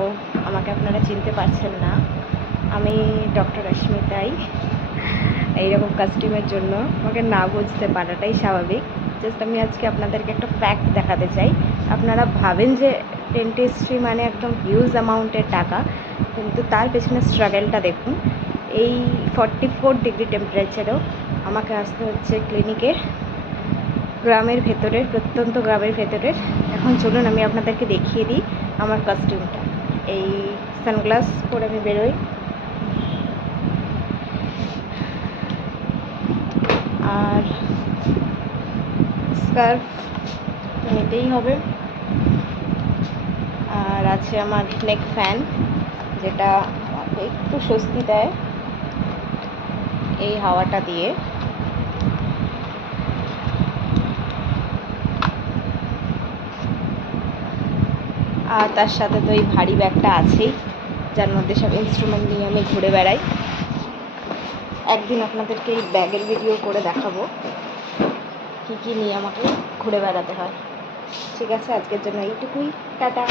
ও আমাকে আপনারা চিনতে পারছেন না, আমি ডক্টর রশ্মিতাই। এইরকম কাস্টিউমের জন্য আমাকে না বুঝতে পারাটাই স্বাভাবিক। জাস্ট আমি আজকে আপনাদেরকে একটা ফ্যাক্ট দেখাতে চাই। আপনারা ভাবেন যে ডেন্টিস্ট্রি মানে একদম হিউজ অ্যামাউন্টের টাকা, কিন্তু তার পেছনে স্ট্রাগলটা দেখুন। এই 44 ডিগ্রি টেম্পারেচারেও আমাকে আসতে হচ্ছে ক্লিনিকে, গ্রামের ভেতরের, প্রত্যন্ত গ্রামের ভেতরের। এখন চলুন আমি আপনাদেরকে দেখিয়ে দিই আমার কস্টিউমটা। এই সানগ্লাস পরে আমি বেরোই, আর স্কার্ফ নিতেই হবে, আর আছে আমার নেক ফ্যান, যেটা আমাকে একটু স্বস্তি দেয় এই হাওয়াটা দিয়ে। আর তার সাথে তো এই ভারী ব্যাগটা আছেই, যার মধ্যে সব ইনস্ট্রুমেন্ট নিয়ে আমি ঘুরে বেড়াই। একদিন আপনাদেরকে এই ব্যাগের ভিডিও করে দেখাবো কী কী নিয়ে আমাকে ঘুরে বেড়াতে হয়। ঠিক আছে, আজকের জন্য এইটুকুই, টাটা।